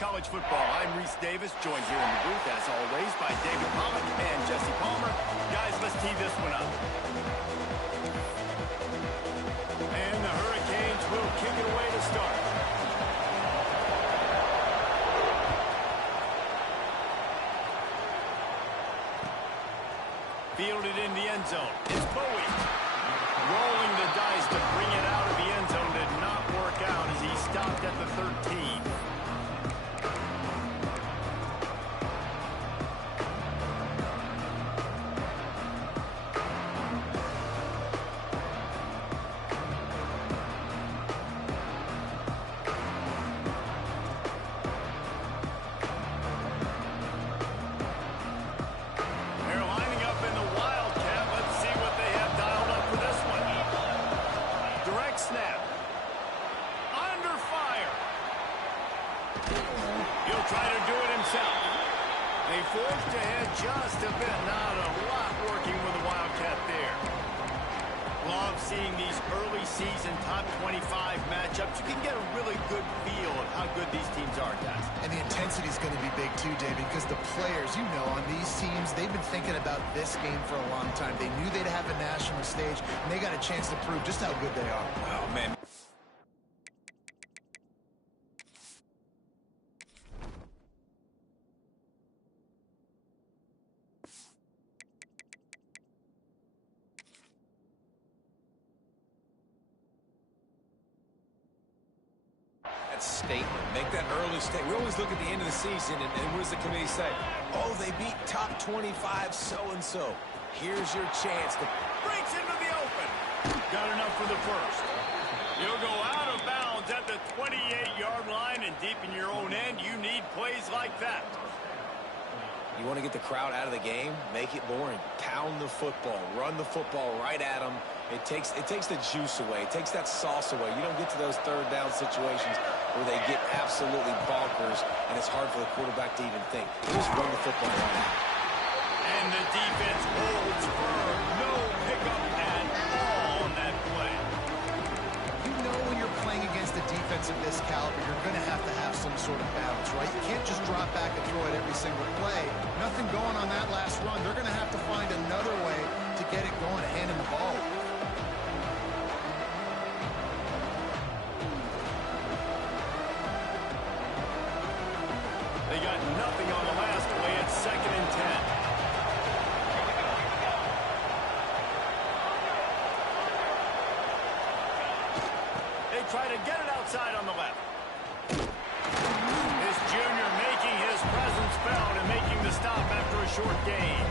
college football. I'm Reese Davis, joined here in the booth, as always, by David Pollock and Jesse Palmer. Guys, let's tee this one up. And the Hurricanes will kick it away to start. Fielded in the end zone. It's Bowie. Rolling the dice to bring it out of the end zone. Did not work out as he stopped at the 13. Try to do it himself. They forced ahead just a bit. Not a lot working with the Wildcat there. Love seeing these early season top 25 matchups. You can get a really good feel of how good these teams are, guys. And the intensity is going to be big too, David, because the players, you know, on these teams, they've been thinking about this game for a long time. They knew they'd have a national stage, and they got a chance to prove just how good they are. Oh, man. Statement. Make that early statement. We always look at the end of the season, and what does the committee say? Oh, they beat top 25 so-and-so. Here's your chance to... Breaks into the open. Got enough for the first. You'll go out of bounds at the 28-yard line, and deep in your own end, you need plays like that. You want to get the crowd out of the game? Make it boring. Pound the football. Run the football right at them. It takes the juice away. It takes that sauce away. You don't get to those third down situations where they get absolutely bonkers, and it's hard for the quarterback to even think. Just run the football right out. And the defense holds firm. No pickup at all on that play. You know when you're playing against a defense of this caliber, you're going to have some sort of balance, right? You can't just drop back and throw it every single play. Nothing going on that last run. They're going to have to find another way to get it going, hand him the ball. They got nothing on the last play. It's 2nd and 10. They try to get it outside on the left. This junior making his presence felt and making the stop after a short gain.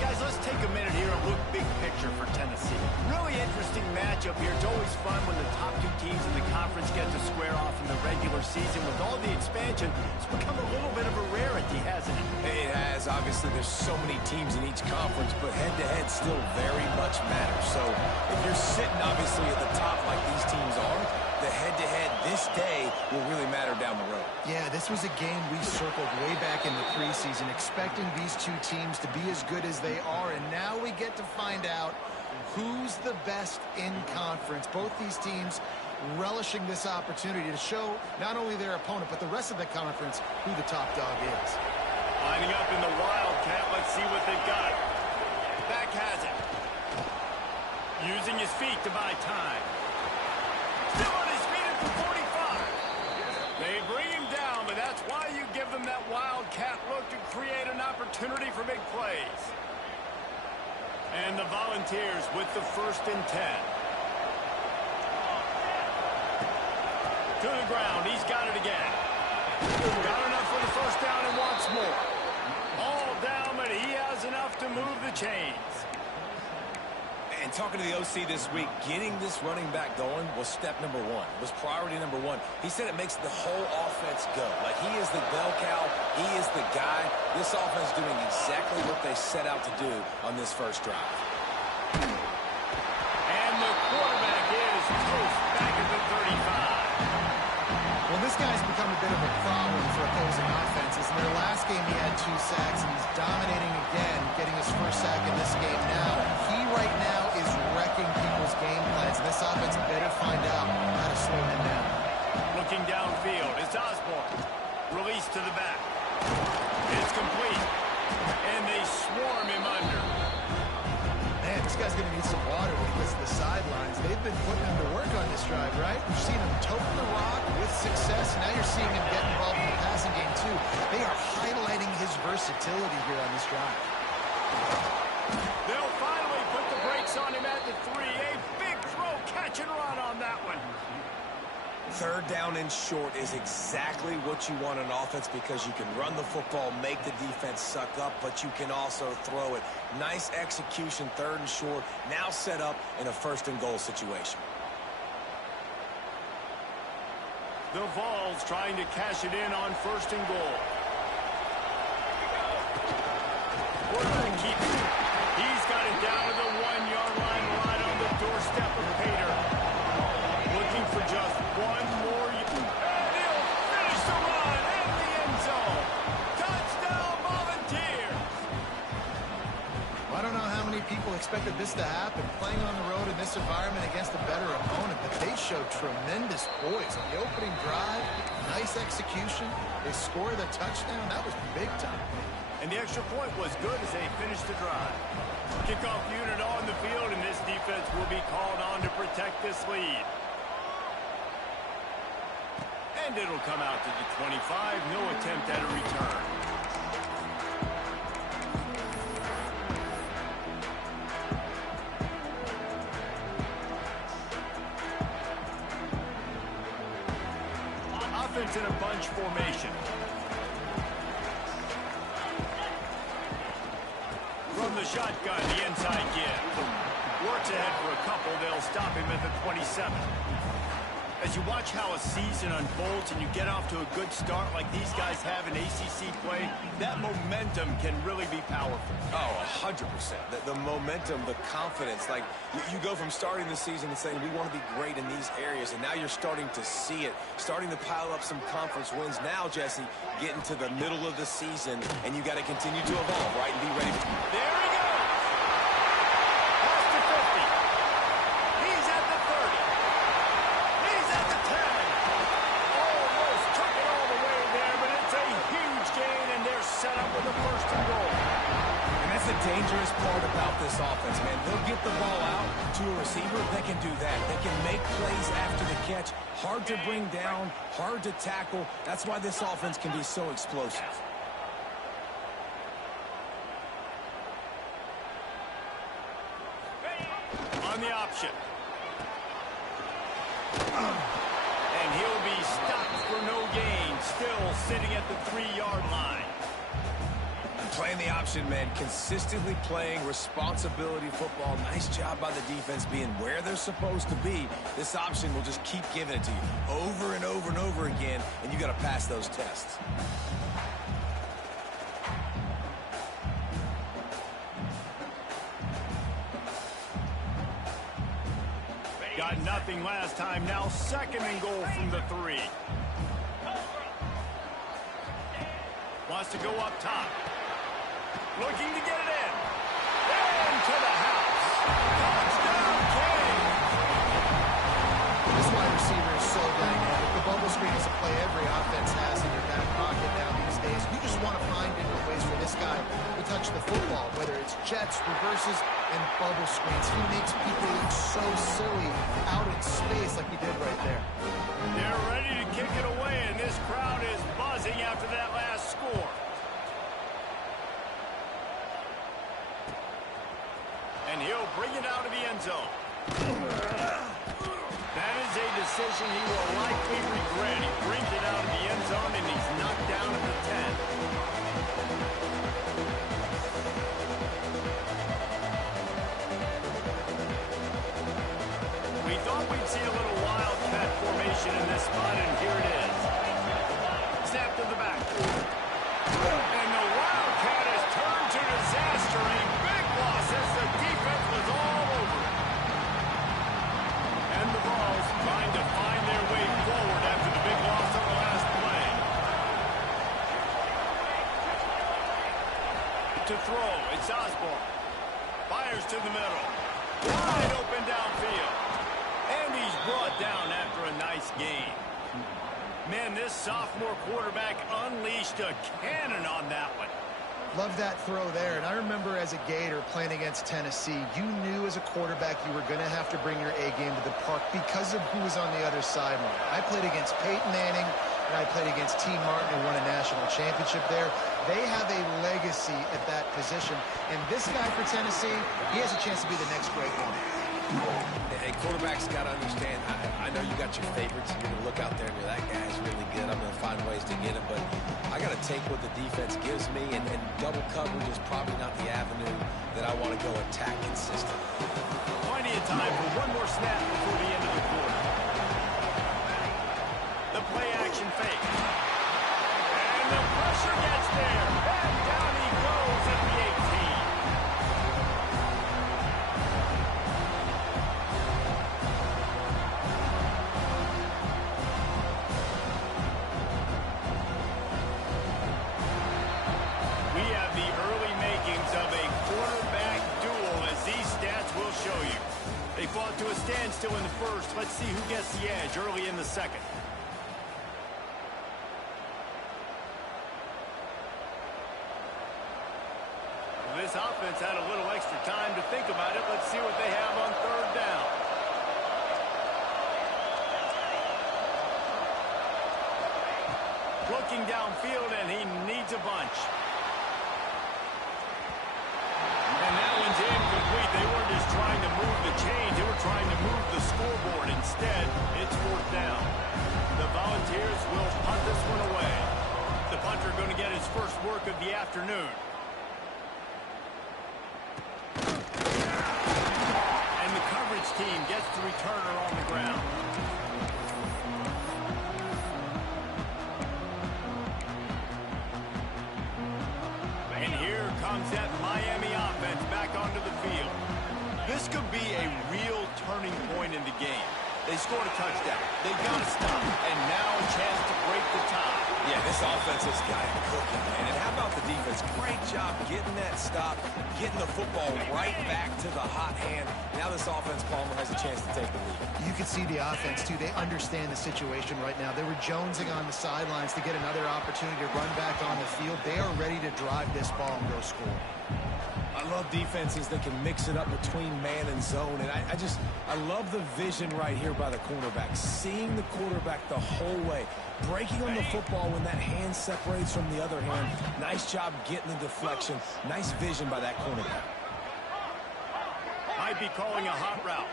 Guys, let's take a minute here and look big picture for Tennessee. Really interesting matchup here. It's always fun when the top two teams in the conference get to square off in the regular season. With all the expansion, it's become a little bit of a rarity, hasn't it? It has. Obviously, there's so many teams in each conference, but head-to-head still very much matters. So if you're sitting, obviously, at the top like these teams are, the head-to-head this day will really matter down the road. Yeah, this was a game we circled way back in the preseason, expecting these two teams to be as good as they are, and now we get to find out who's the best in conference. Both these teams relishing this opportunity to show not only their opponent, but the rest of the conference who the top dog is. Lining up in the Wildcat. Let's see what they've got. Back has it. Using his feet to buy time. Still on his feet at the 45. They bring him down, but that's why you give them that Wildcat look to create an opportunity for big plays. And the Volunteers with the 1st and 10. To the ground. He's got it again. Got enough for the first down and wants more. All down, but he has enough to move the chains. And talking to the OC this week, getting this running back going was step number one. It was priority number one. He said it makes the whole offense go. Like, he is the bell cow. He is the guy. This offense doing exactly what they set out to do on this first drive. And the quarterback is toast back at the 35. Well, this guy's become a bit of a problem for opposing offenses. In their last game, he had 2 sacks, and he's dominating again, getting his first sack in this game now. He right now is wrecking people's game plans, and this offense better find out how to slow him down. Looking downfield, it's Osborne. Released This guy's going to need some water when he gets to the sidelines. They've been putting him to work on this drive, right? We've seen him toting the rock with success. Now you're seeing him get involved in the passing game, too. They are highlighting his versatility here on this drive. They'll finally put the brakes on him at the 3. A big throw, catch and run on that one. Third down and short is exactly what you want on offense because you can run the football, make the defense suck up, but you can also throw it. Nice execution, third and short, now set up in a first and goal situation. The Vols trying to cash it in on first and goal. We're going to keep it. He's got it down to the 1-yard line right on the doorstep of Pater. Looking for just one more. And he'll finish the run in the end zone. Touchdown, Volunteers. Well, I don't know how many people expected this to happen, playing on the road in this environment against a better opponent, but they showed tremendous poise on the opening drive. Nice execution. They scored a touchdown. That was big time. And the extra point was good as they finished the drive. Kickoff unit on the field, and this defense will be called on to protect this lead. And it'll come out to the 25. No attempt at a return. Offense in a bunch formation. From the shotgun, the inside give. Works ahead for a couple. They'll stop him at the 27. As you watch how a season unfolds and you get off to a good start like these guys have in ACC play, that momentum can really be powerful. Oh, 100%. The momentum, the confidence. Like, you go from starting the season and saying, we want to be great in these areas, and now you're starting to see it, starting to pile up some conference wins. Now, Jesse, getting to the middle of the season, and you got to continue to evolve, right, and be ready. There he goes! Past the 50. He's at the 30. He's at the 10. Almost took it all the way there, but it's a huge gain, and they're set up with a first and goal. And that's the dangerous part about this offense, man. They'll get the ball out to a receiver. They can do that. They can make plays after the catch. Hard to bring down, hard to tackle. That's why this offense can be so explosive. On the option. And he'll be stopped for no gain. Still sitting at the 3-yard line. Playing the option, man. Consistently playing responsibility football. Nice job by the defense being where they're supposed to be. This option will just keep giving it to you over and over and over again, and you got to pass those tests. Got nothing last time. Now second and goal from the 3. Wants to go up top. Looking to get it in. Into the house. Touchdown, King. This wide receiver is so dynamic. The bubble screen is a play every offense has in their back pocket now these days. You just want to find different ways for this guy to touch the football, whether it's jets, reverses, and bubble screens. He makes people look so silly out in space like he did right there. They're ready to kick it away, and this crowd is buzzing after that last score. And he'll bring it out of the end zone. That is a decision he will likely regret. He brings it out of the end zone, and he's knocked down at the 10. We thought we'd see a little wildcat formation in this spot, and here it is. Snap to the back. And the wildcat has turned to disaster. A big loss as the defense was all over it. And the Vols trying to find their way forward after the big loss on the last play. To throw, it's Osborne. Fires to the middle. Wide open downfield. And he's brought down after a nice gain. Man, this sophomore quarterback unleashed a cannon on that one. Love that throw there. And I remember as a Gator playing against Tennessee, you knew as a quarterback you were going to have to bring your A game to the park because of who was on the other sideline. I played against Peyton Manning, and I played against T. Martin, who won a national championship there. They have a legacy at that position. And this guy for Tennessee, he has a chance to be the next great one. Hey, quarterbacks got to understand, I know you got your favorites. You're going to look out there and you're, that guy's really good. I'm going to find ways to get him. But I got to take what the defense gives me, and double coverage is probably not the avenue that I want to go attack consistently. Plenty of time for one more snap before the end of the quarter. The play action fake. And the pressure gets there. And down he goes at the 18. We have the early makings of a quarterback duel, as these stats will show you. They fought to a standstill in the first. Let's see who gets the edge early in the second. This offense had a little extra time to think about it. Let's see what they have on third down. Looking downfield, and he needs a bunch. And that one's incomplete. They weren't just trying to move the chains. They were trying to move the scoreboard. Instead, it's fourth down. The Volunteers will punt this one away. The punter going to get his first work of the afternoon. And the coverage team gets the returner on the ground. And here comes that Miami offense back onto the field. This could be a real turning point in the game. They scored a touchdown. They got to stop. And now a chance to break the tie. Yeah, this offense has got it cooking, man. And how about the defense? Great job getting that stop, getting the football right back to the hot hand. Now this offense, Palmer, has a chance to take the lead. You can see the offense, too. They understand the situation right now. They were jonesing on the sidelines to get another opportunity to run back on the field. They are ready to drive this ball and go score. I love defenses that can mix it up between man and zone. And I love the vision right here by the cornerback. Seeing the quarterback the whole way. Breaking on the football when that hand separates from the other hand. Nice job getting the deflection. Nice vision by that cornerback. Might be calling a hot route.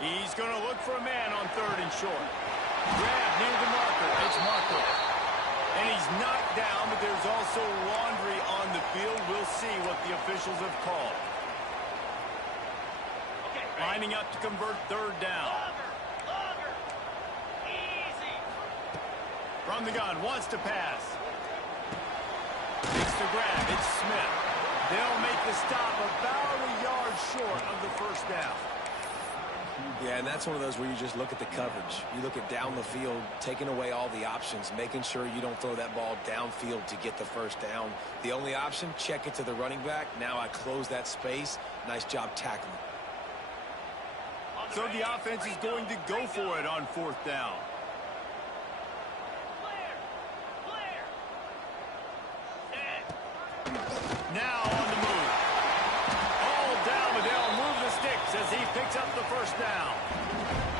He's going to look for a man on third and short. Grab near the marker. It's Marco. And he's knocked down, but there's also laundry on the field. We'll see what the officials have called. Lining up to convert third down. From the gun, wants to pass. Makes the grab. It's Smith. They'll make the stop about a yard short of the first down. Yeah, and that's one of those where you just look at the coverage. You look at down the field, taking away all the options, making sure you don't throw that ball downfield to get the first down. The only option, check it to the running back. Now I close that space. Nice job tackling. So the offense is going to go for it on fourth down. Now on the move. All down, but they'll move the sticks as he picks up the first down.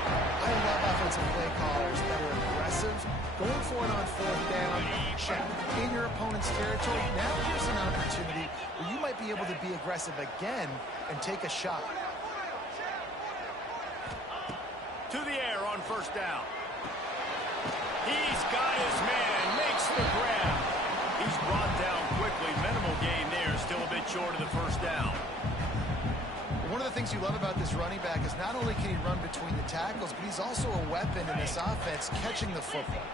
I love offensive play callers that are aggressive. Going for it on fourth down, check. In your opponent's territory, now here's an opportunity where you might be able to be aggressive again and take a shot. To the air on first down. He's got his man, makes the grab. He's brought down quickly. Minimal gain there, still a bit short of the first down. One of the things you love about this running back is not only can he run between the tackles, but he's also a weapon in this offense, catching the football.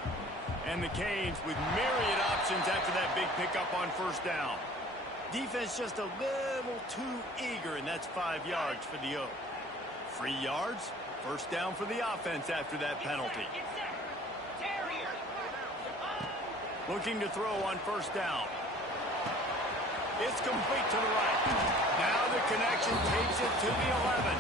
And the Canes with myriad options after that big pickup on first down. Defense just a little too eager, and that's 5 yards for the Oak. 3 yards, first down for the offense after that penalty. Looking to throw on first down. It's complete to the right. Now the connection takes it to the 11.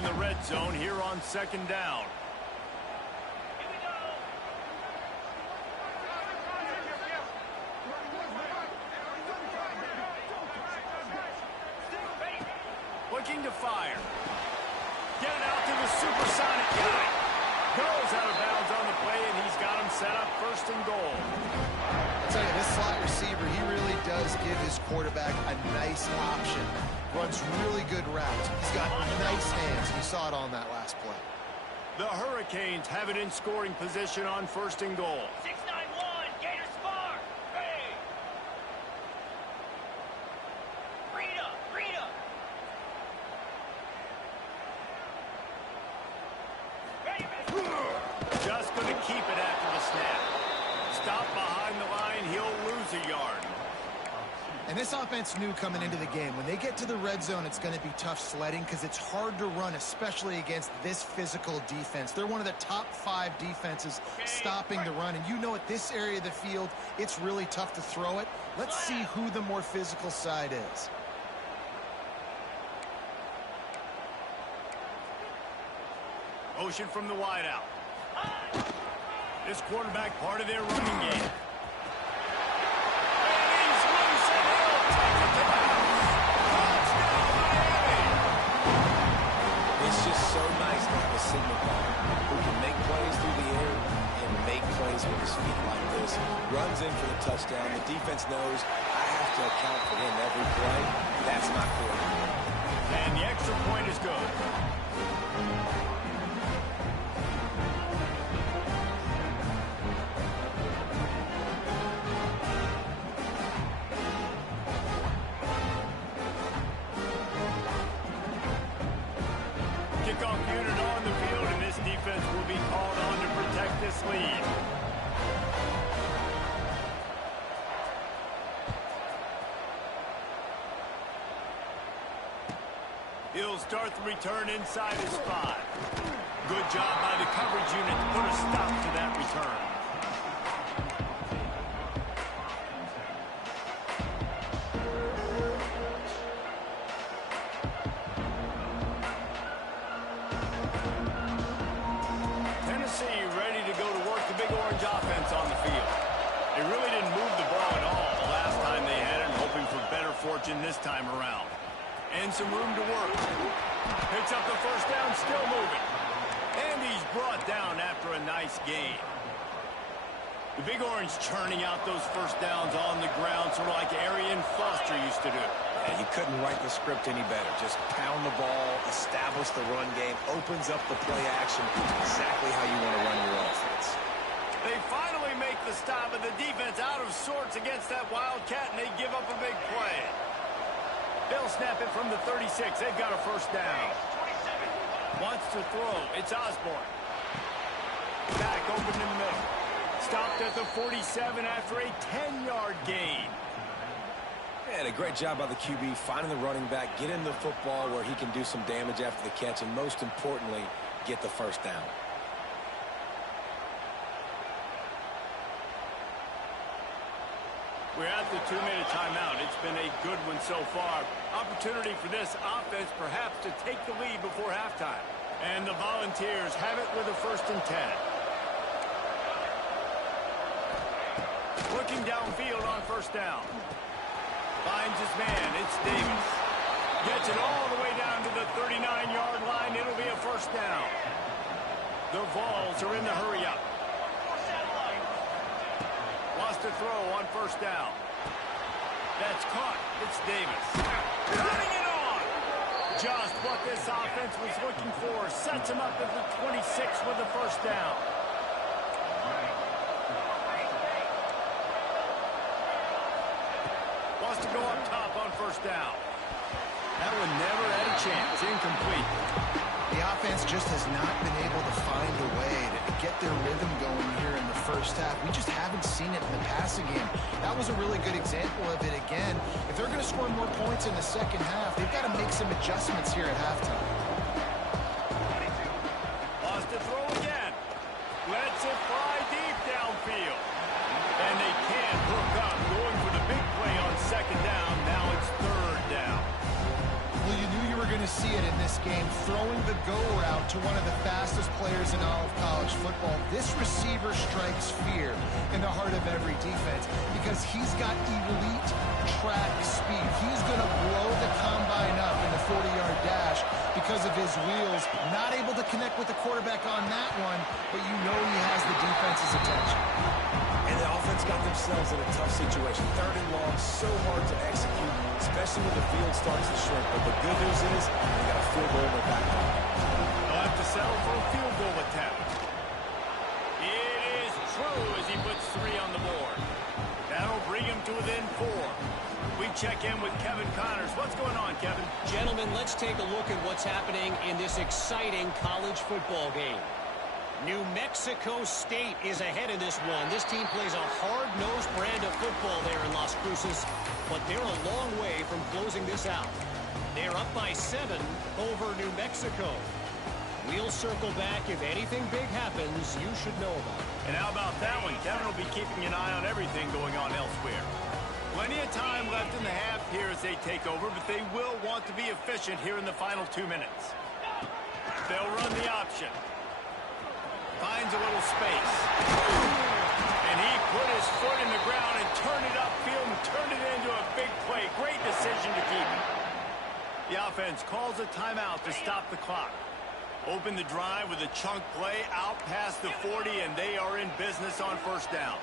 in the red zone here on second down. Looking to fire. Get it out to the supersonic guy. Goes out of bounds on the play, and he's got him set up first and goal. I'll tell you, this slot receiver, he really does give his quarterback a nice option. Runs really good routes. He's got nice hands. You saw it on that last play. The Hurricanes have it in scoring position on first and goal. 6-9-1, Gators far. Hey! Rita! Just going to keep it after the snap. Stop behind the line, he'll lose a yard. And this offense knew coming into the game, when they get to the red zone, it's going to be tough sledding because it's hard to run, especially against this physical defense. They're one of the top 5 defenses stopping the run. And you know at this area of the field, it's really tough to throw it. Let's see who the more physical side is. Motion from the wideout. This quarterback part of their running game. It's just so nice to have a signal caller who can make plays through the air and make plays with his feet like this. Runs in for the touchdown. The defense knows I have to account for him every play. That's my quarterback. And the extra point is good. Kickoff unit on the field, and this defense will be called on to protect this lead. He'll start the return inside his 5. Good job by the coverage unit to put a stop to that return. Tennessee ready to go to work the Big Orange offense on the field. They really didn't move the ball at all the last time they had it, hoping for better fortune this time around. And some room to work. Picks up the first down, still moving. And he's brought down after a nice gain. The Big Orange churning out those first downs on the ground, sort of like Arian Foster used to do. Yeah, you couldn't write the script any better. Just pound the ball, establish the run game, opens up the play action, exactly how you want to run your offense. They finally make the stop, and the defense out of sorts against that Wildcat, and they give up a big play. They'll snap it from the 36. They've got a first down. Wants to throw. It's Osborne. Back open in the middle. Stopped at the 47 after a 10-yard gain. And a great job by the QB finding the running back, get in the football where he can do some damage after the catch, and most importantly, get the first down. We're at the 2-minute timeout. It's been a good one so far. Opportunity for this offense perhaps to take the lead before halftime. And the Volunteers have it with a 1st and 10. Looking downfield on first down. Finds his man. It's Davis. Gets it all the way down to the 39-yard line. It'll be a first down. The Vols are in the hurry-up. Wants to throw on first down. That's caught. It's Davis. Running it on. Just what this offense was looking for. Sets him up at the 26 with the first down. Wants to go up top on first down. That one never had a chance. Incomplete. The offense just has not been able to find a way to get their rhythm going here in the first half. We just haven't seen it in the passing game. That was a really good example of it again. If they're going to score more points in the second half, they've got to make some adjustments here at halftime. Lost to throw again. Lets it fly deep downfield. And they can't hook up. Going for the big play on second down. Now it's 3rd down. Well, you knew you were going to see it in this game. throwing the go route to one of the fastest players in all of college football. This receiver strikes fear in the heart of every defense because he's got elite track speed. He's going to blow the combine up in the 40-yard dash because of his wheels. Not able to connect with the quarterback on that one, but you know he has the defense's attention. And the offense got themselves in a tough situation. 3rd and long, so hard to execute, especially when the field starts to shrink. But the good news is they got a field goal in their back pocket. They'll have to settle for a field goal attempt. It is true as he puts 3 on the board. That'll bring him to within 4. We check in with Kevin Connors. What's going on, Kevin? Gentlemen, let's take a look at what's happening in this exciting college football game. New Mexico State is ahead in this one. This team plays a hard-nosed brand of football there in Las Cruces, but they're a long way from closing this out. They're up by 7 over New Mexico. We'll circle back. If anything big happens, you should know about it. And how about that one? Kevin will be keeping an eye on everything going on elsewhere. Plenty of time left in the half here as they take over, but they will want to be efficient here in the final 2 minutes. They'll run the option. Finds a little space. And he put his foot in the ground and turned it upfield and turned it into a big play. Great decision to keep it. The offense calls a timeout to stop the clock. Open the drive with a chunk play out past the 40, and they are in business on 1st down.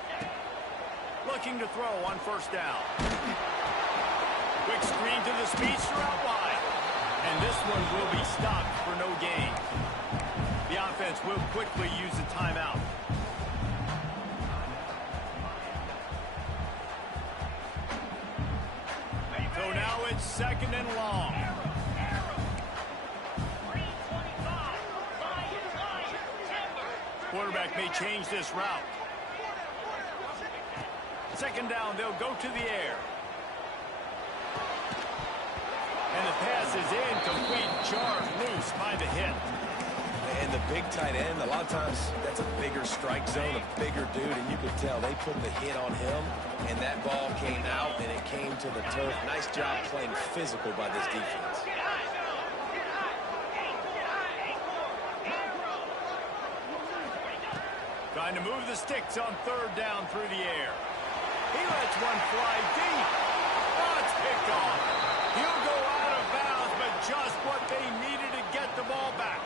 Looking to throw on 1st down. Quick screen to the speedster out wide. And this one will be stopped for no gain. The offense will quickly use the timeout. So now it's 2nd and long. Quarterback may change this route. 2nd down, they'll go to the air. And the pass is incomplete, jarred loose by the hit. And the big tight end, a lot of times that's a bigger strike zone, a bigger dude, and you could tell they put the hit on him, and that ball came out, and it came to the turf. Nice job playing physical by this defense. Trying to move the sticks on 3rd down through the air. He lets one fly deep. Oh, it's picked off. He'll go out of bounds, but just what they needed to get the ball back.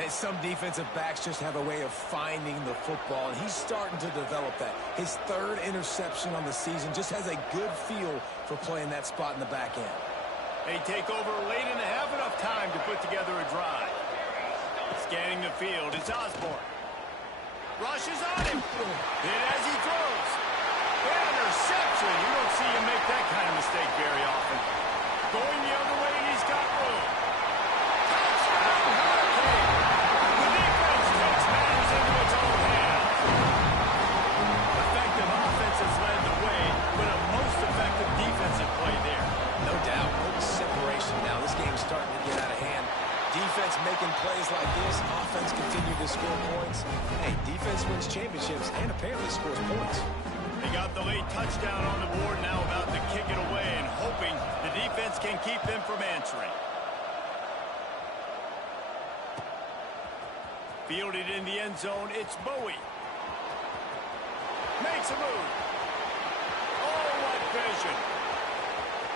And some defensive backs just have a way of finding the football, and he's starting to develop that. His 3rd interception on the season just has a good feel for playing that spot in the back end. They take over late and have enough time to put together a drive. Scanning the field, it's Osborne. Rushes on him. Hit as he throws. Interception. You don't see him make that kind of mistake very often. Going the other way, and he's got room. Touchdown, Hurricane. The defense takes matters into its own hands. Effective offense has led the way, but a most effective defensive play there. No doubt. Separation now. This game's starting to get out of hand. Defense making plays like this. Offense continue to score points. Hey, defense wins championships and apparently scores points. They got the late touchdown on the board, now about to kick it away and hoping the defense can keep them from answering. Fielded in the end zone, it's Bowie. Makes a move. Oh, what vision.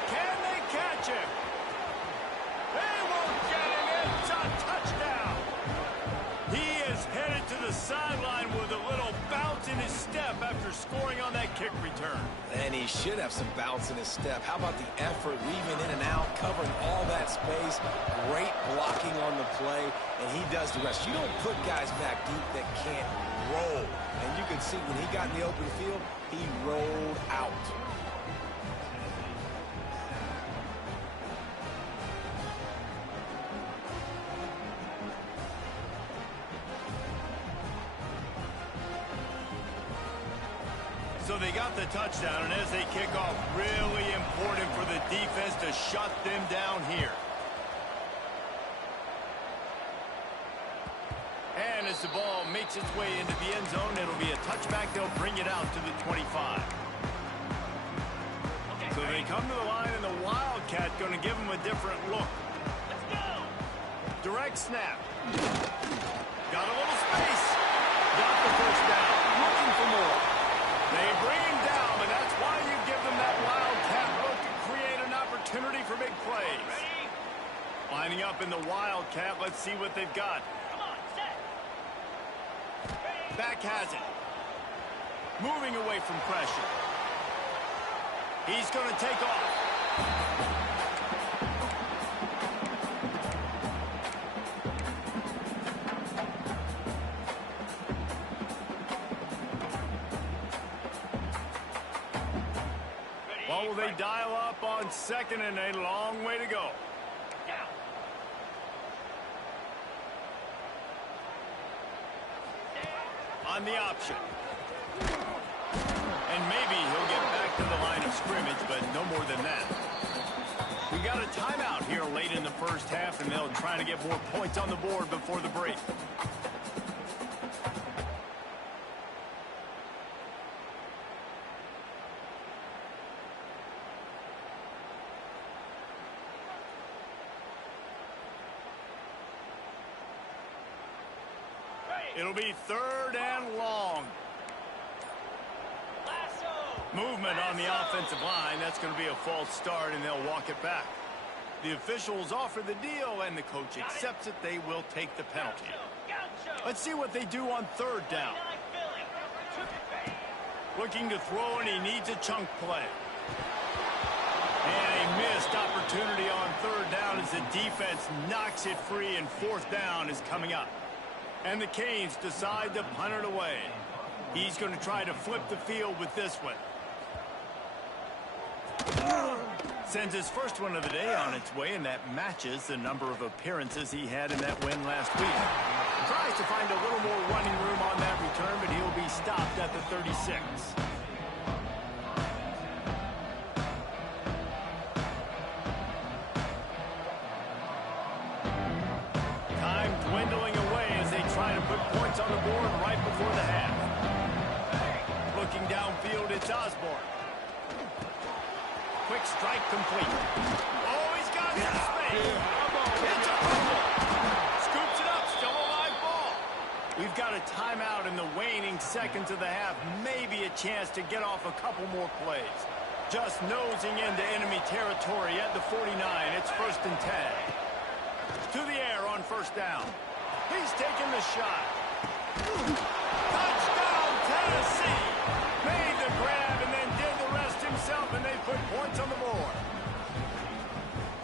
Can they catch him? They won't get him. It's a touchdown. He is headed to the sideline with a little bounce in his step after scoring on that kick return. And he should have some bounce in his step. How about the effort, weaving in and out, covering all that space. Great blocking on the play, and he does the rest. You don't put guys back deep that can't roll. And you can see when he got in the open field, he rolled out. So they got the touchdown, and as they kick off, really important for the defense to shut them down here. And as the ball makes its way into the end zone, it'll be a touchback. They'll bring it out to the 25. So they come to the line, and the Wildcat going to give them a different look. Let's go. Direct snap. Got a little space. Got the first down. Looking for more. They bring him down, and that's why you give them that wildcat look to create an opportunity for big plays. Ready? Lining up in the wildcat. Let's see what they've got. Come on, set. Ready? Back has it. Moving away from pressure. He's going to take off. What will they dial up on second and a long way to go? Down. On the option. And maybe he'll get back to the line of scrimmage, but no more than that. We got a timeout here late in the first half, and they'll try to get more points on the board before the break. It'll be third and long. Movement on the offensive line. That's going to be a false start, and they'll walk it back. The officials offer the deal, and the coach accepts it. They will take the penalty. Let's see what they do on third down. Looking to throw, and he needs a chunk play. And a missed opportunity on third down as the defense knocks it free, and fourth down is coming up. And the Canes decide to punt it away. He's going to try to flip the field with this one. Sends his first one of the day on its way, and that matches the number of appearances he had in that win last week. Tries to find a little more running room on that return, but he'll be stopped at the 36. Time dwindling away as they try to put points on the board right before the half. Looking downfield, it's Osborne. Quick strike complete. Oh, he's got it in space. It's a fumble. Scoops it up, still a live ball. We've got a timeout in the waning seconds of the half. Maybe a chance to get off a couple more plays. Just nosing into enemy territory at the 49. It's first and 10. To the air on first down. He's taking the shot. Touchdown, Tennessee. Made the grab and then did the rest himself, and they put points on the board.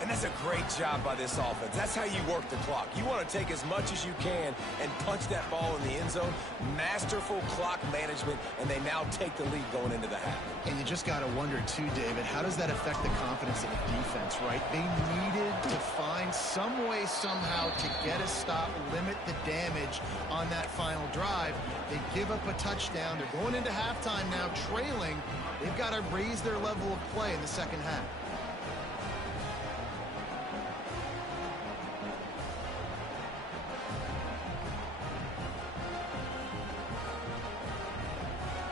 And that's a great job by this offense. That's how you work the clock. You want to take as much as you can and punch that ball in the end zone. Masterful clock management, and they now take the lead going into the half. And you just got to wonder, too, David, how does that affect the confidence of the defense, right? They needed to find some way, somehow, to get a stop, limit the damage on that final drive. They give up a touchdown. They're going into halftime now, trailing. They've got to raise their level of play in the second half.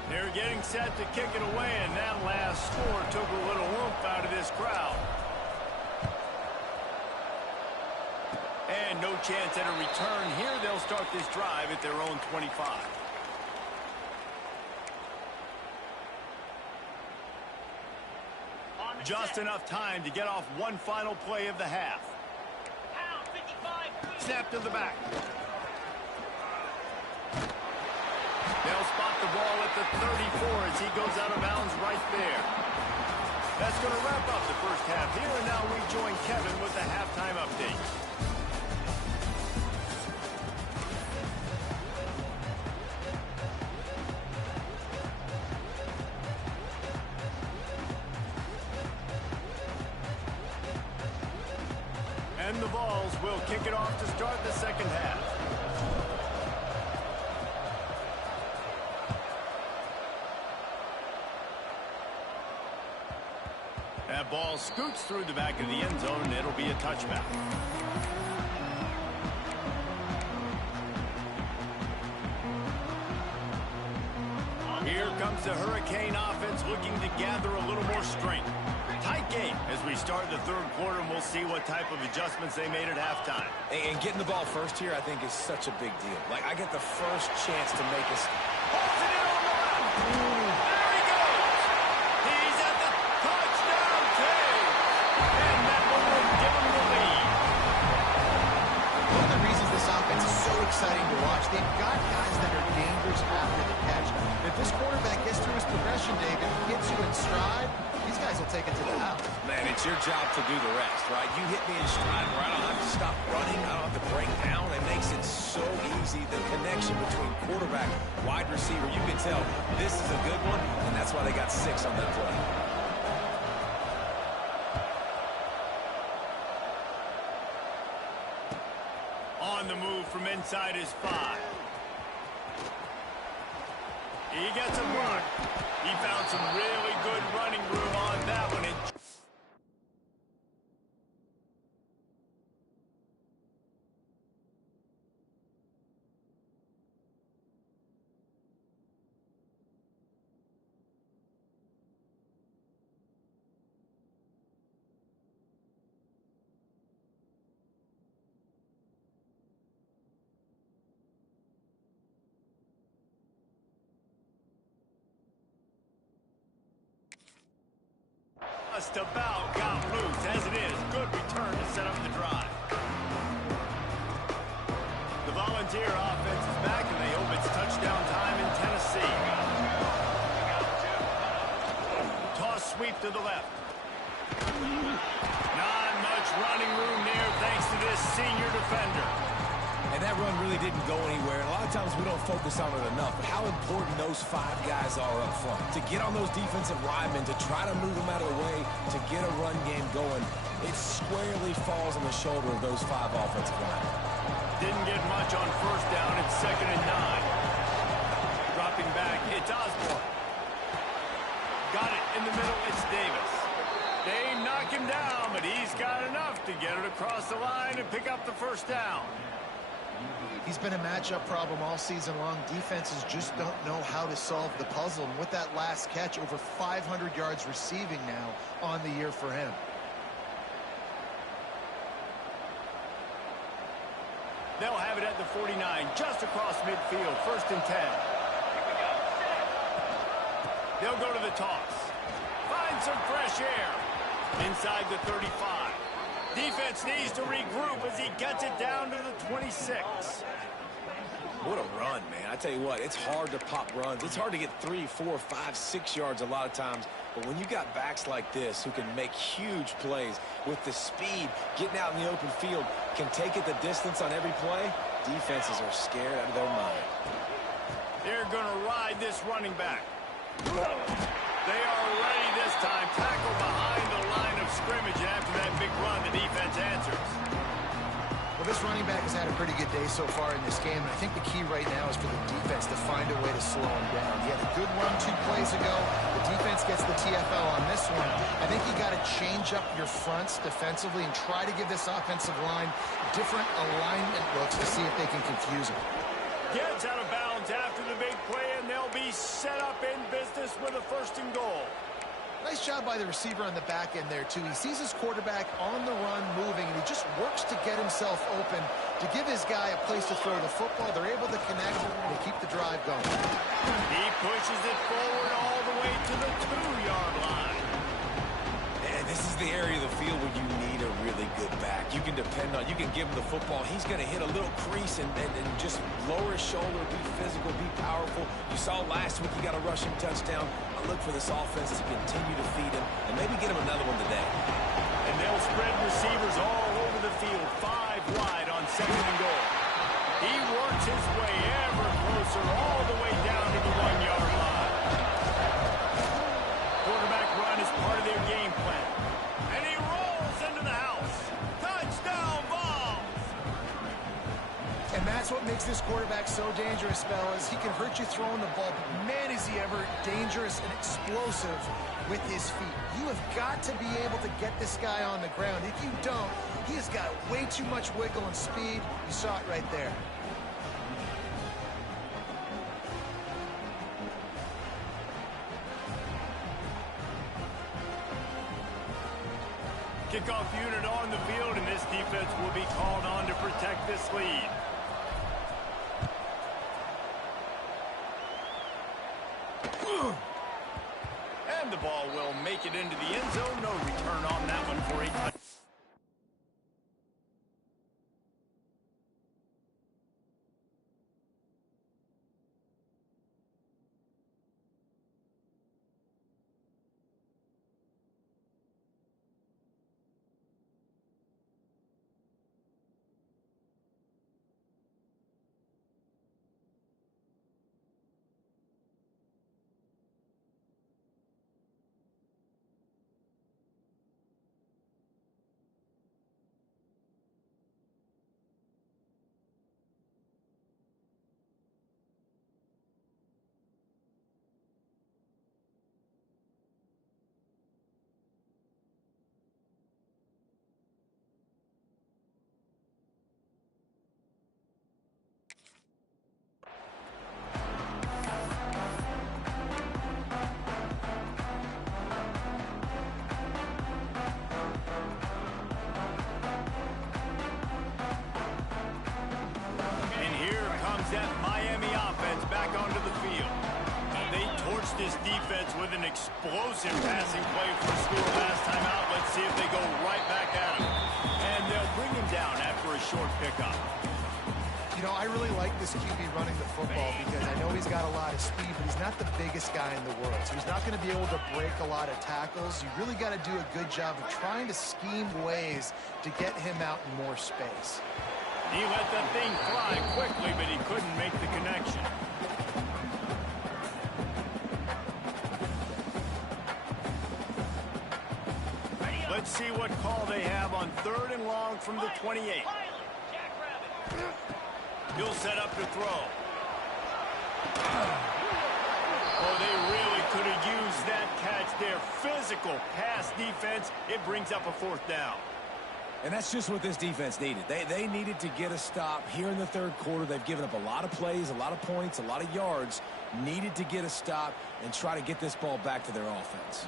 They're getting set to kick it away, and that last score took a little oomph out of this crowd. And no chance at a return here. They'll start this drive at their own 25. Just enough time to get off one final play of the half. Snap to the back. They'll spot the ball at the 34 as he goes out of bounds right there. That's going to wrap up the first half here, and now we join Kevin with the halftime update. And the Vols will kick it off to start the second half. That ball scoots through the back of the end zone, and it'll be a touchback. Here comes the Hurricane offense looking to gather a little more strength. Tight game as we start the third quarter, and we'll see what type of adjustments they made at halftime. And getting the ball first here, I think, is such a big deal. Like, I get the first chance to make us. Holds it in on the run. There he goes. He's at the touchdown tag. And that one will give him the lead. One of the reasons this offense is so exciting to watch, they've got guys that are dangerous after the catch. If this quarterback gets through his progression, David, gets you in stride, these guys will take it to the house. Man, it's your job to do the rest, right? You hit me in stride where I don't have to stop running. I don't have to break down. It makes it so easy. The connection between quarterback, wide receiver, you can tell this is a good one, and that's why they got 6 on that play. On the move from inside his 5. He gets a block. He found some really good running room on that one. Just about got loose. As it is, good return to set up the drive. The Volunteer offense is back, and they hope it's touchdown time in Tennessee. Toss sweep to the left. Not much running room there thanks to this senior defender. And that run really didn't go anywhere. And a lot of times we don't focus on it enough, but how important those 5 guys are up front. To get on those defensive linemen, to try to move them out of the way, to get a run game going, it squarely falls on the shoulder of those 5 offensive linemen. Didn't get much on first down. It's 2nd and 9. Dropping back, it's Osborne. Got it in the middle, it's Davis. They knock him down, but he's got enough to get it across the line and pick up the first down. He's been a matchup problem all season long. Defenses just don't know how to solve the puzzle. And with that last catch, over 500 yards receiving now on the year for him. They'll have it at the 49, just across midfield, 1st and 10. They'll go to the toss. Find some fresh air. Inside the 35. Defense needs to regroup as he gets it down to the 26. What a run, man. I tell you what, it's hard to pop runs. It's hard to get 3, 4, 5, 6 yards a lot of times. But when you got backs like this who can make huge plays with the speed, getting out in the open field, can take it the distance on every play, defenses are scared out of their mind. They're going to ride this running back. They are ready this time. Tackle behind the line of scrimmage. And after that big run, the defense answers. Well, this running back has had a pretty good day so far in this game, and I think the key right now is for the defense to find a way to slow him down. He had a good run 2 plays ago. The defense gets the TFL on this one. I think you got to change up your fronts defensively and try to give this offensive line different alignment looks to see if they can confuse him. Gets out of bounds after the big play, and they'll be set up in business with a 1st and goal. Nice job by the receiver on the back end there, too. He sees his quarterback on the run moving, and he just works to get himself open to give his guy a place to throw the football. They're able to connect and keep the drive going. He pushes it forward all the way to the 2-yard line. And this is the area of the field where you need a really good back. You can depend on, you can give him the football. He's going to hit a little crease and just lower his shoulder, be physical, be powerful. You saw last week he got a rushing touchdown. I look for this offense to continue to feed him and maybe get him another one today. And they'll spread receivers all over the field, 5 wide on 2nd and goal. He works his way ever closer all the way down to the 1-yard line. Quarterback run is part of their game plan. And he rolls into the house. Touchdown, Vols! And that's what makes this quarterback so dangerous, fellas. He can hurt you throwing the ball, but man, is he ever dangerous and explosive with his feet. You have got to be able to get this guy on the ground. If you don't, he has got way too much wiggle and speed. You saw it right there. Kickoff unit on the field, and this defense will be called on to protect this lead. And the ball will make it into the end zone. No return on that one for a touchdown. That Miami offense back onto the field. They torched this defense with an explosive passing play for a score last time out. Let's see if they go right back at him. And they'll bring him down after a short pickup. You know, I really like this QB running the football because I know he's got a lot of speed, but he's not the biggest guy in the world. So he's not going to be able to break a lot of tackles. You really got to do a good job of trying to scheme ways to get him out in more space. He let that thing fly quickly, but he couldn't make the connection. Let's see what call they have on 3rd and long from the 28. He'll set up to throw. Oh, they really could have used that catch there. Physical pass defense. It brings up a 4th down. And that's just what this defense needed. They needed to get a stop here in the 3rd quarter. They've given up a lot of plays, a lot of points, a lot of yards. Needed to get a stop and try to get this ball back to their offense.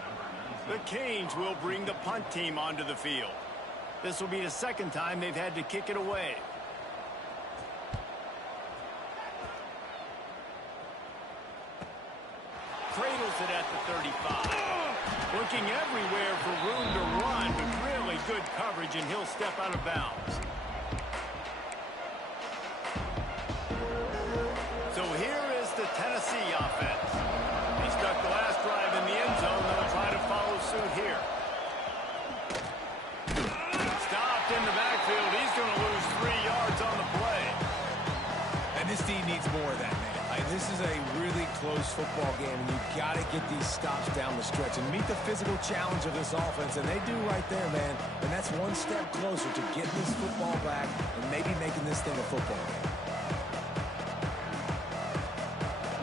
The Canes will bring the punt team onto the field. This will be the 2nd time they've had to kick it away. Cradles it at the 35. Looking everywhere for room to run, but really good coverage, and he'll step out of bounds. So here is the Tennessee offense. They stuck the last drive in the end zone. They'll try to follow suit here. Stopped in the backfield. He's going to lose 3 yards on the play. And this team needs more of that, man. This is a really close football game, and you've got to get these stops down the stretch and meet the physical challenge of this offense, and they do right there, man. And that's one step closer to getting this football back and maybe making this thing a football game.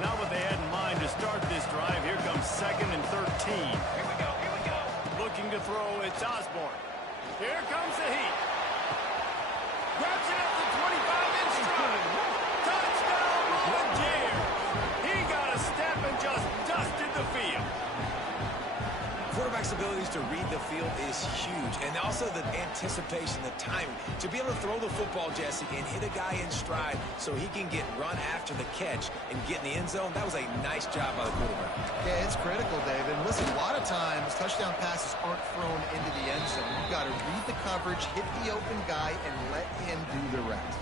Not what they had in mind to start this drive. Here comes 2nd and 13. Here we go, here we go. Looking to throw, it's Osborne. Here comes the heat. Grabs it at the 25-inch stride. Touchdown, Volunteer. He got a step and just dusted the field. Quarterback's abilities to read the field is huge, and also the anticipation, the timing. To be able to throw the football, Jesse, and hit a guy in stride so he can get run after the catch and get in the end zone, that was a nice job by the quarterback. Yeah, it's critical, Dave. And listen, a lot of times touchdown passes aren't thrown into the end zone. You've got to read the coverage, hit the open guy, and let him do the rest.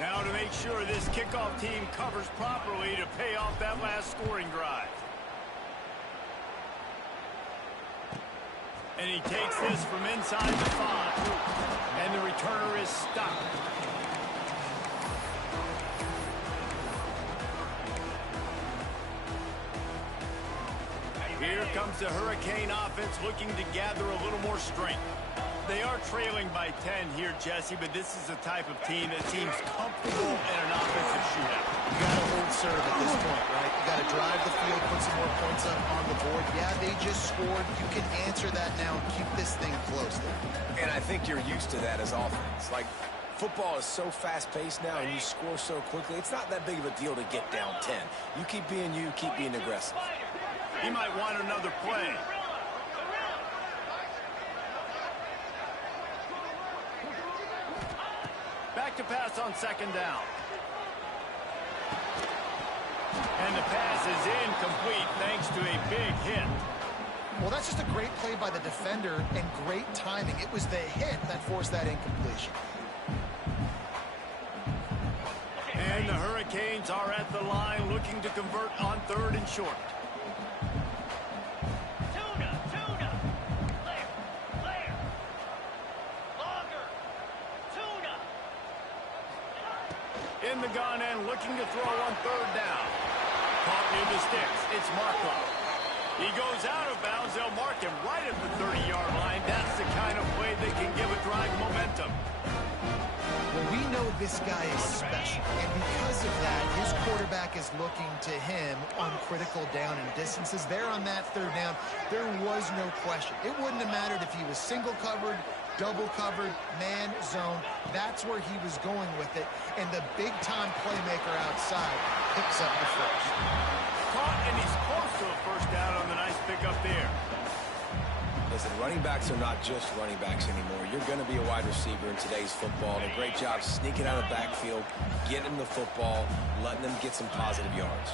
Now to make sure this kickoff team covers properly to pay off that last scoring drive. And he takes this from inside the 5. And the returner is stopped. Here comes the Hurricane offense looking to gather a little more strength. They are trailing by 10 here, Jesse, but this is the type of team that seems comfortable in an offensive shootout. You got to hold serve at this point, right? You got to drive the field, put some more points up on the board. Yeah, they just scored. You can answer that now and keep this thing close there. And I think you're used to that as offense. Like, football is so fast-paced now, and you score so quickly. It's not that big of a deal to get down 10. You keep being you, keep being aggressive. He might want another play. Back to pass on second down. And the pass is incomplete thanks to a big hit. Well, that's just a great play by the defender and great timing. It was the hit that forced that incompletion. And the Hurricanes are at the line looking to convert on third and short. Tuna. Clear. Longer. Tuna. In the gun and looking to throw on third down. Caught near the sticks. It's Marklow. He goes out of bounds. They'll mark him right at the 30-yard line. That's the kind of play that can give a drive momentum. Well, we know this guy is special, and because of that, his quarterback is looking to him on critical down and distances. There on that third down, there was no question. It wouldn't have mattered if he was single covered, double covered, man, zone. That's where he was going with it, and the big-time playmaker outside picks up the first. Caught, and he's close to a first down on the nice pickup there. Listen, running backs are not just running backs anymore. You're going to be a wide receiver in today's football. And a great job sneaking out of the backfield, getting them the football, letting them get some positive yards.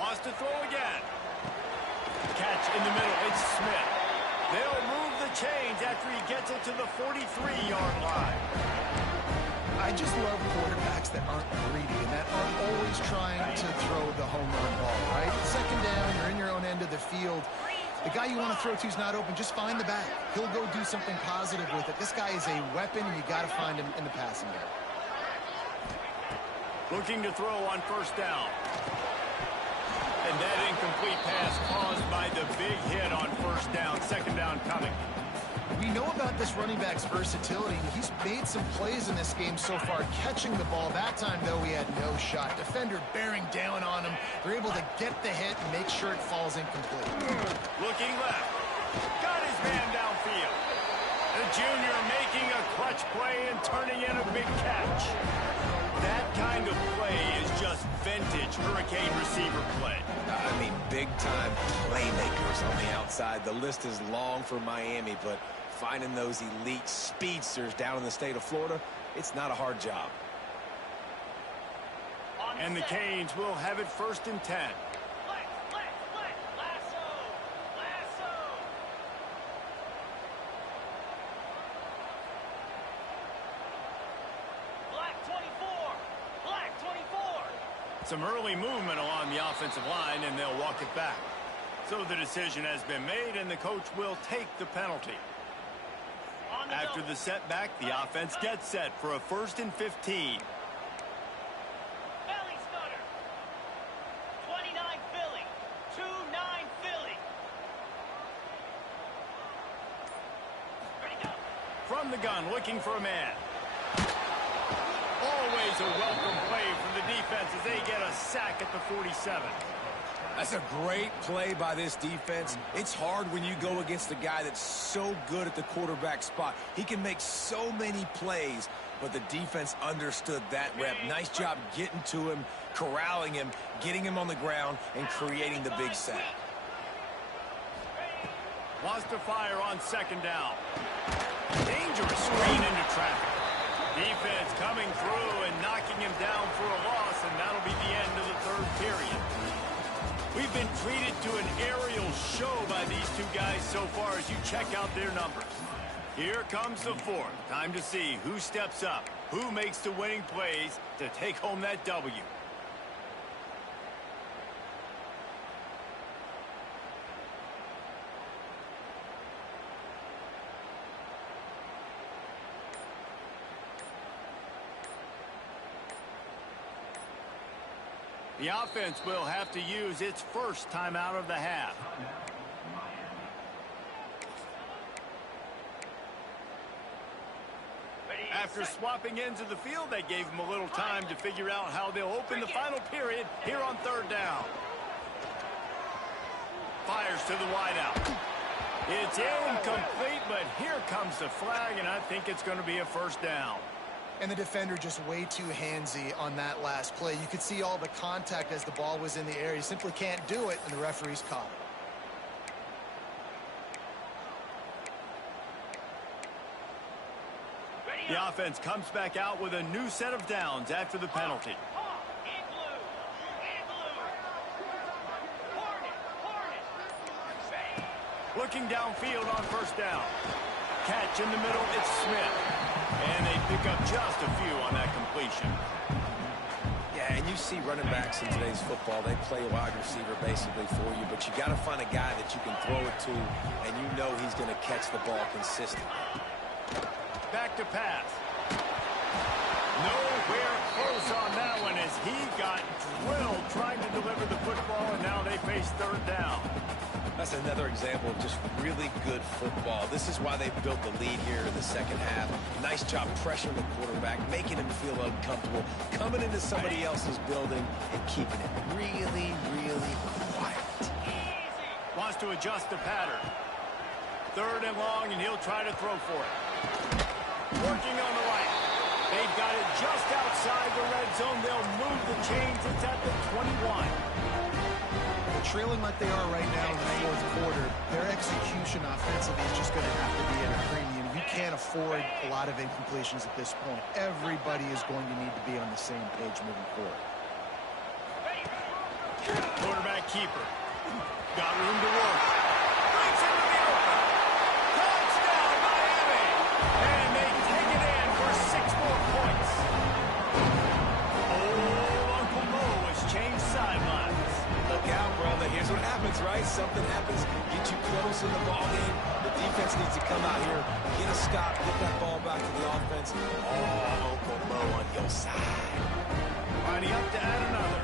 Wants to throw again. Catch in the middle. It's Smith. They'll move the chains after he gets it to the 43-yard line. I just love quarterbacks that aren't greedy and that aren't always trying to throw the home run ball, right? Second down, you're in your own end of the field. The guy you want to throw to is not open. Just find the back. He'll go do something positive with it. This guy is a weapon, and you got to find him in the passing game. Looking to throw on first down. And that incomplete pass caused by the big hit on first down. Second down coming. We know about this running back's versatility. He's made some plays in this game so far, catching the ball. That time, though, he had no shot. Defender bearing down on him. They're able to get the hit and make sure it falls incomplete. Looking left. Got his man downfield. The junior making a clutch play and turning in a big catch. That kind of play is just vintage Hurricane receiver play. I mean, big-time playmakers on the outside. The list is long for Miami, but finding those elite speedsters down in the state of Florida, it's not a hard job. And the Canes will have it first and 10. Lasso. Black 24. Some early movement along the offensive line, and they'll walk it back. So the decision has been made, and the coach will take the penalty. After the setback, the offense gets set for a first and 15. Belly stunner. 29 Philly. 2-9 Philly. Ready, go. From the gun, looking for a man. Always a welcome play from the defense as they get a sack at the 47. That's a great play by this defense. It's hard when you go against a guy that's so good at the quarterback spot. He can make so many plays, but the defense understood that rep. Nice job getting to him, corralling him, getting him on the ground, and creating the big sack. Wants to fire on second down. Dangerous screen into traffic. Defense coming through and knocking him down for a loss, and that'll be the end of the third period. We've been treated to an aerial show by these two guys so far as you check out their numbers. Here comes the fourth. Time to see who steps up, who makes the winning plays to take home that W. The offense will have to use its first timeout of the half. After swapping ends of the field, they gave them a little time to figure out how they'll open the final period here on third down. Fires to the wideout. It's incomplete, but here comes the flag, and I think it's going to be a first down. And the defender just way too handsy on that last play. You could see all the contact as the ball was in the air. You simply can't do it, and the referee's caught it. The offense comes back out with a new set of downs after the penalty. Looking downfield on first down. Catch in the middle, it's Smith. And they pick up just a few on that completion. Yeah, and you see running backs in today's football, they play a wide receiver basically for you, but you got to find a guy that you can throw it to, and you know he's going to catch the ball consistently. Back to pass. Nowhere close on that one as he got drilled trying to deliver the football, and now they face third down. That's another example of just really good football. This is why they built the lead here in the second half. Nice job pressuring the quarterback, making him feel uncomfortable, coming into somebody else's building and keeping it really, really quiet. Wants to adjust the pattern. Third and long, and he'll try to throw for it. Working on the right. They've got it just outside the red zone. They'll move the chains. It's at the 21. Trailing like they are right now in the fourth quarter, their execution offensively is just going to have to be at a premium. You can't afford a lot of incompletions at this point. Everybody is going to need to be on the same page moving forward. Quarterback keeper. Got room to work. Breaks into the open. Touchdown, Miami! And they take it in for 6 more points. Oh, Uncle Mo has changed sidelines. Look out, brother. Here's what happens, right? Something happens, get you close in the ball game. The defense needs to come out here, get a stop, get that ball back to the offense. Oh, Uncle Mo on your side. Riding up to add another.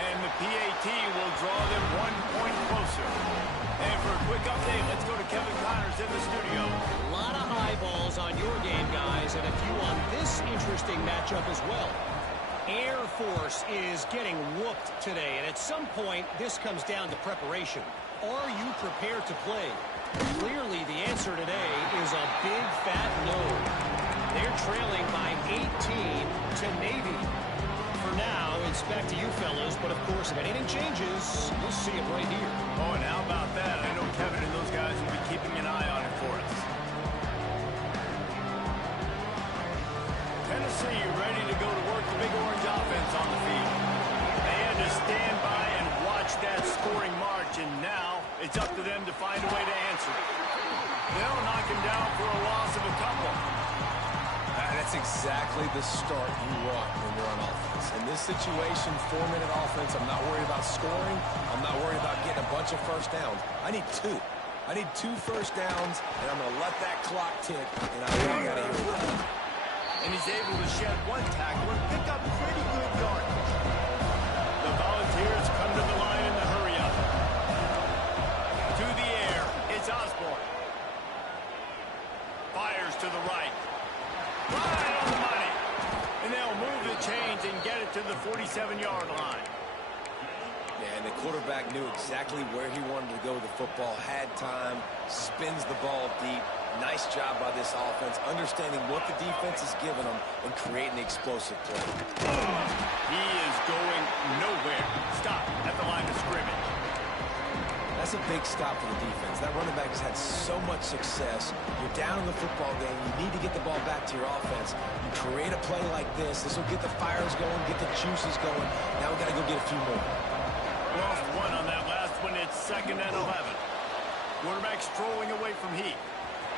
And the PAT will draw them 1 point closer. And for a quick update, let's go to Kevin Connors in the studio. A lot of eyeballs on your game, guys, and a few on this interesting matchup as well. Air Force is getting whooped today, and at some point, this comes down to preparation. Are you prepared to play? Clearly, the answer today is a big, fat no. They're trailing by 18 to Navy. For now, it's back to you fellas, but of course, if anything changes, we'll see it right here. Oh, and how about that? I know Kevin and those guys will be keeping an eye on it for us. Tennessee ready to go to work the Big Orange offense on the field. They had to stand by and watch that scoring march, and now it's up to them to find a way to answer it. They'll knock him down for a loss of a couple. That's exactly the start you want when you're on offense. In this situation, 4-minute offense, I'm not worried about scoring. I'm not worried about getting a bunch of first downs. I need 2. I need 2 first downs, and I'm going to let that clock tick, and I walk out of here. And he's able to shed 1 tackle and pick up pretty good yardage. The Volunteers come to the line in the hurry-up. To the air, it's Osborne. Fires to the right. Right on the money. And they'll move the chains and get it to the 47-yard line. Yeah, and the quarterback knew exactly where he wanted to go with the football, had time, spins the ball deep. Nice job by this offense, understanding what the defense is giving them and creating the explosive play. He is going nowhere. Stop at the line of scrimmage. That's a big stop for the defense. That running back has had so much success. You're down in the football game. You need to get the ball back to your offense. You create a play like this. This will get the fires going, get the juices going. Now we got to go get a few more. Lost 1 on that last one. It's 2nd and 11. Quarterback strolling away from Heath.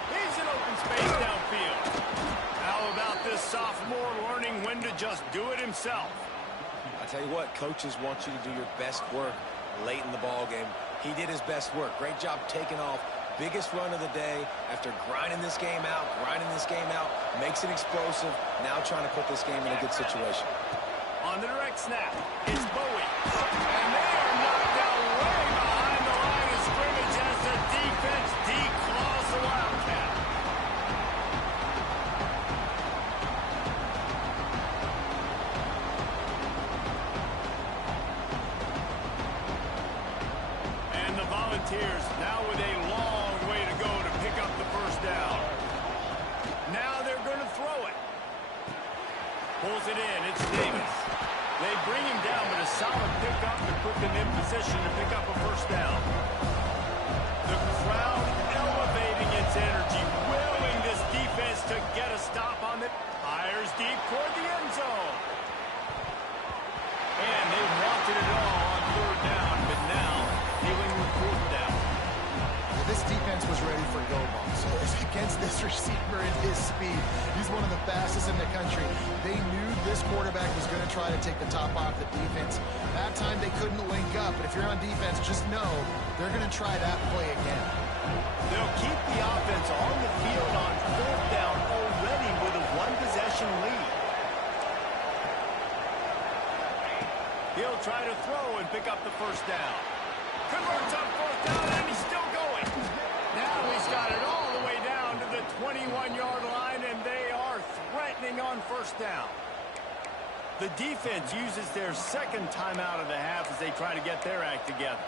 He's in open space downfield. How about this sophomore learning when to just do it himself? I tell you what, coaches want you to do your best work late in the ball game. He did his best work. Great job taking off. Biggest run of the day after grinding this game out, makes it explosive. Now trying to put this game in a good situation. On the direct snap, it's Bowie. And they are knocked down way behind the line of scrimmage as the defense declaws the Wildcat. And the Volunteers now with a long way to go to pick up the first down. defense was ready for go ball. So against this receiver and his speed, he's one of the fastest in the country. They knew this quarterback was going to try to take the top off the defense. That time they couldn't link up, but if you're on defense, just know they're going to try that play again. They'll keep the offense on the field on fourth down already with a one-possession lead. He'll try to throw and pick up the first down. Converts on fourth down, and he's still going. Now he's got it all the way down to the 21-yard line, and they are threatening on first down. The defense uses their second timeout of the half as they try to get their act together.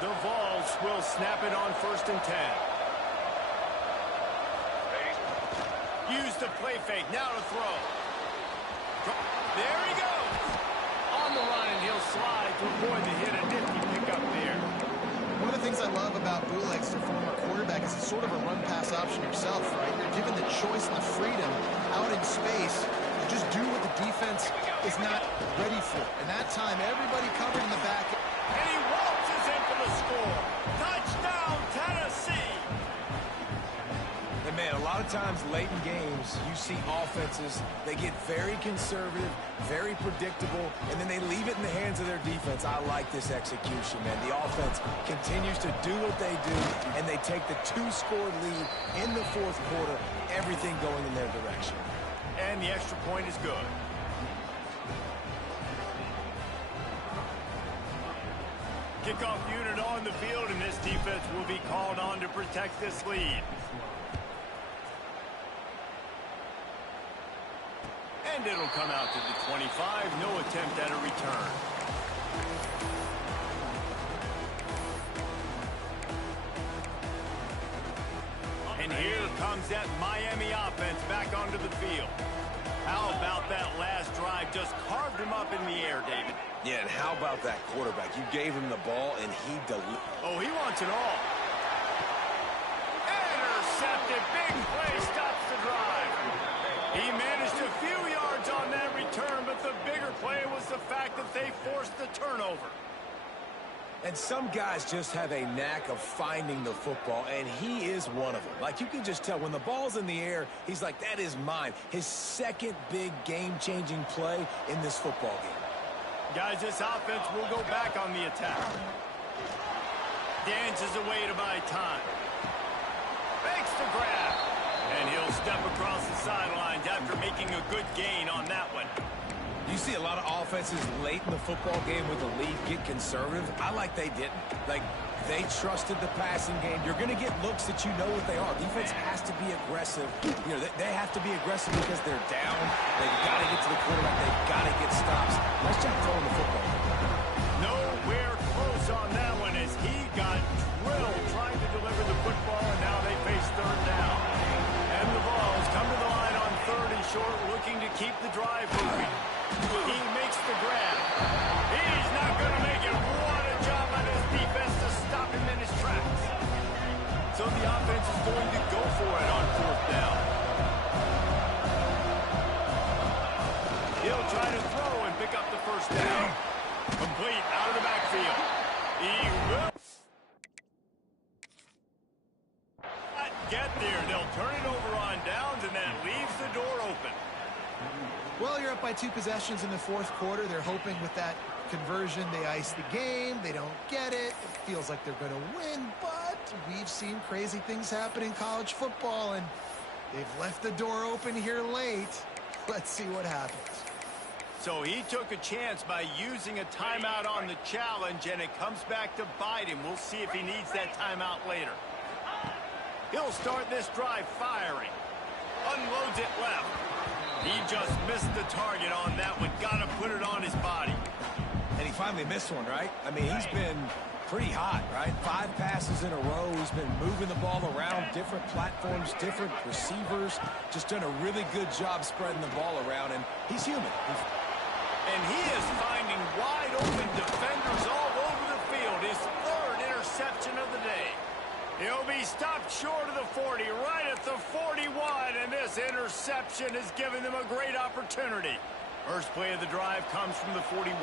The Vols will snap it on 1st and 10. Use the play fake. Now to throw. There he goes. On the run, and he'll slide to avoid the hit. A nifty pickup there. One of the things I love about bootlegs as a former quarterback is it's sort of a run-pass option yourself, right? You're given the choice and the freedom out in space to just do what the defense is not ready for. And that time, everybody covered in the back. And he waltzes in for the score. Touchdown, Tennessee. And man, a lot of times late in games, you see offenses, they get very conservative, very predictable, and then they leave it in the hands of their defense. I like this execution, man. The offense continues to do what they do, and they take the 2-score lead in the fourth quarter, everything going in their direction. And the extra point is good. Kickoff unit on the field, and this defense will be called on to protect this lead. And it'll come out to the 25. No attempt at a return. And here comes that Miami offense back onto the field. How about that last drive? Just carved him up in the air, David. Yeah, and how about that quarterback? You gave him the ball, and he delivered. Oh, he wants it all. Intercepted. Big play stops the drive. He managed a few yards on that return, but the bigger play was the fact that they forced the turnover. And some guys just have a knack of finding the football, and he is one of them. Like, you can just tell when the ball's in the air, he's like, that is mine. His second big game-changing play in this football game. Guys, this offense will go back on the attack. Dances away to buy time. Makes the grab. And he'll step across the sidelines after making a good gain on that one. You see a lot of offenses late in the football game with the lead get conservative. I like they didn't. Like, they trusted the passing game. You're going to get looks that you know what they are. Defense has to be aggressive. You know, they have to be aggressive because they're down. They've got to get to the quarterback. They've got to get stops. Nice job throwing the football. Nowhere close on that one as he got drilled trying to deliver the football, and now they face third down. And the Vols come to the line on 3rd and short, looking to keep the drive moving. He makes the grab. He's not going to make it. What a job on his defense to stop him in his tracks. So the offense is going to go for it on 4th down. He'll try to throw and pick up the first down. Complete out of the backfield. He will not get there. They'll turn it over on downs, and that leaves the door open. Well, you're up by 2 possessions in the fourth quarter. They're hoping with that conversion they ice the game. They don't get it. It feels like they're going to win, but we've seen crazy things happen in college football, and they've left the door open here late. Let's see what happens. So he took a chance by using a timeout on the challenge, and it comes back to bite him. We'll see if he needs that timeout later. He'll start this drive firing. Unloads it left. He just missed the target on that one. Got to put it on his body. And he finally missed one, right? I mean, he's been pretty hot, right? 5 passes in a row. He's been moving the ball around, different platforms, different receivers. Just done a really good job spreading the ball around, and he's human. And he is finding wide open defenders all over the field. His 3rd interception of the day. He'll be stopped short of the 40, right at the 41, and this interception has given them a great opportunity. First play of the drive comes from the 41.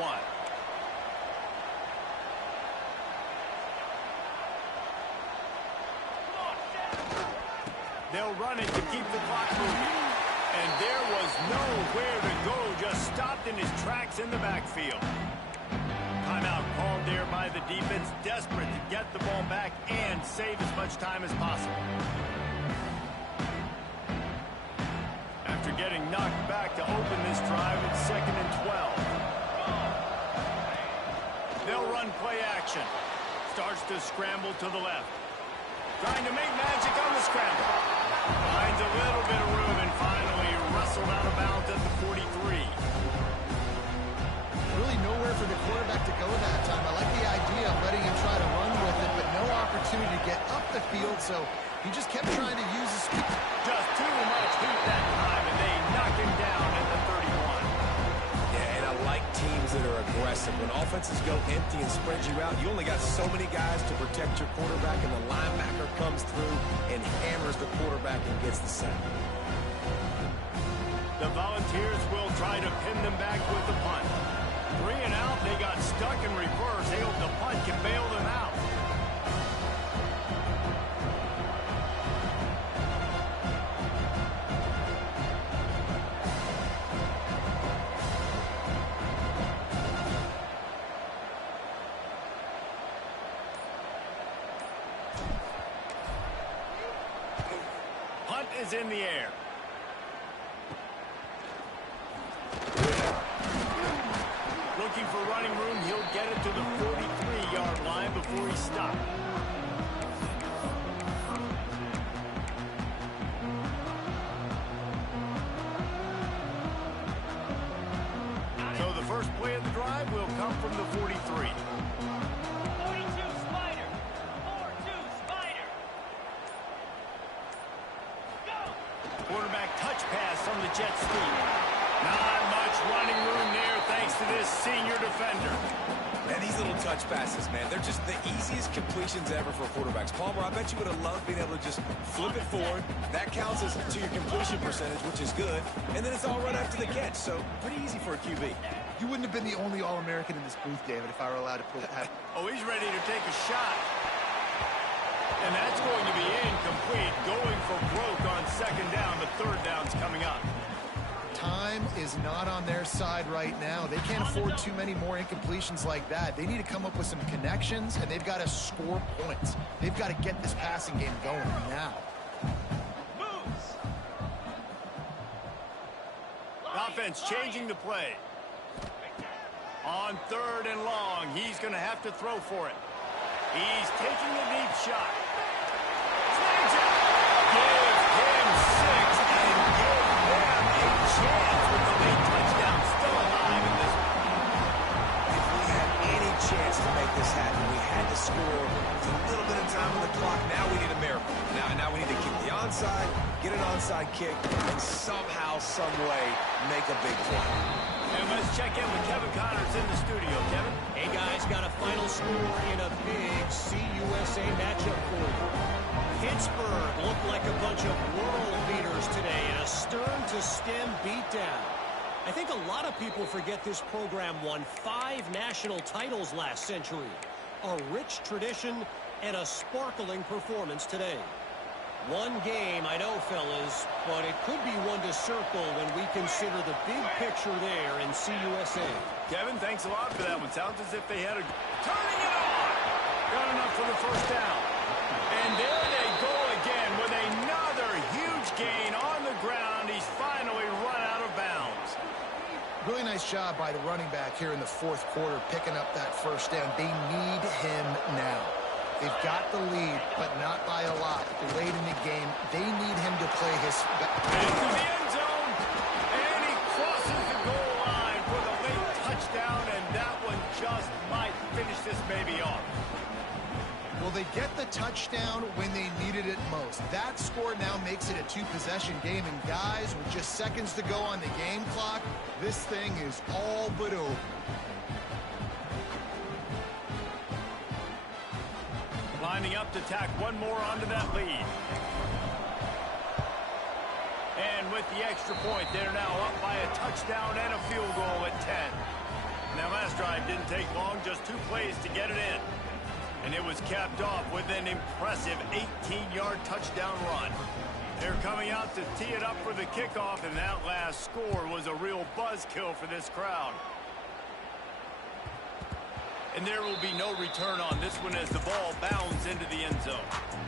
They'll run it to keep the clock moving. And there was nowhere to go, just stopped in his tracks in the backfield. Timeout called there by the defense, desperate to get the ball back and save as much time as possible. After getting knocked back to open this drive, it's 2nd and 12. They'll run play action. Starts to scramble to the left. Trying to make magic on the scramble. Finds a little bit of room and finally wrestled out of bounds at the 43. Really nowhere for the quarterback to go that time. I like the idea of letting him try to run with it, but no opportunity to get up the field, so he just kept trying to use his speed. Just too much heat that time, and they knock him down at the 31. Yeah, and I like teams that are aggressive. When offenses go empty and spread you out, you only got so many guys to protect your quarterback, and the linebacker comes through and hammers the quarterback and gets the sack. The Volunteers will try to pin them back with the punt. 3 and out, they got stuck in reverse. They hope the punt can bail them out. Punt is in the air. Looking for running room, he'll get it to the 43-yard line before he stopped. So the first play of the drive will come from the 43. 42 Spider. 4-2 Spider. Go. Quarterback touch pass from the jet sweep. Not much running room there thanks to this senior defender. Man, these little touch passes, man, they're just the easiest completions ever for quarterbacks. Palmer, I bet you would have loved being able to just flip it forward. That counts as to your completion percentage, which is good. And then it's all right after the catch, so pretty easy for a QB. You wouldn't have been the only All-American in this booth, David, if I were allowed to put it. Oh, he's ready to take a shot. And that's going to be incomplete. Going for broke on 2nd down. The 3rd down's coming up. Time is not on their side right now. They can't afford too many more incompletions like that. They need to come up with some connections, and they've got to score points. They've got to get this passing game going now. Moves. Offense changing the play. On 3rd and long, he's going to have to throw for it. He's taking a deep shot. Snags it. Give him 6 and give them a chance with the late touchdown. Still alive in this one. If we had any chance to make this happen, we had to score with a little bit of time on the clock. Now we need a miracle. Now we need to kick the onside, get an onside kick, and somehow, some way, make a big play. And let's check in with Kevin Connors in the studio. Kevin? Hey, guys, got a final score in a big CUSA matchup for you. Pittsburgh looked like a bunch of world beaters today in a stern-to-stem beatdown. I think a lot of people forget this program won 5 national titles last century. A rich tradition and a sparkling performance today. One game, I know, fellas, but it could be one to circle when we consider the big picture there in CUSA. Kevin, thanks a lot for that one. Sounds as if they had a... Turning it on! Got enough for the 1st down. And there they go again with another huge gain on the ground. He's finally run out of bounds. Really nice job by the running back here in the 4th quarter, picking up that 1st down. They need him now. They've got the lead, but not by a lot. Late in the game, they need him to play his... Into the end zone, and he crosses the goal line for the late touchdown, and that one just might finish this baby off. Well, they get the touchdown when they needed it most. That score now makes it a 2-possession game, and guys, with just seconds to go on the game clock, this thing is all but over. Lining up to tack one more onto that lead. And with the extra point, they're now up by a touchdown and a field goal at 10. Now, last drive didn't take long, just 2 plays to get it in. And it It was capped off with an impressive 18-yard touchdown run. They're coming out to tee it up for the kickoff, and that last score was a real buzzkill for this crowd. And there will be no return on this one as the ball bounds into the end zone.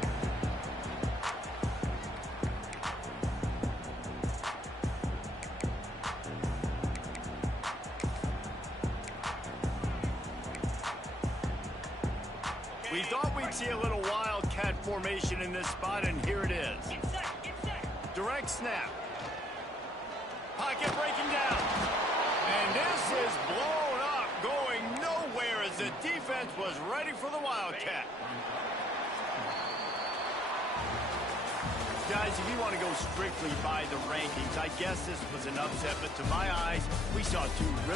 We thought we'd see a little wildcat formation in this spot, and here it is. Get set. Direct snap. Pocket breaking down. And this is blown up, going nowhere as the defense was ready for the wildcat. Guys, if you want to go strictly by the rankings, I guess this was an upset, but to my eyes, we saw two really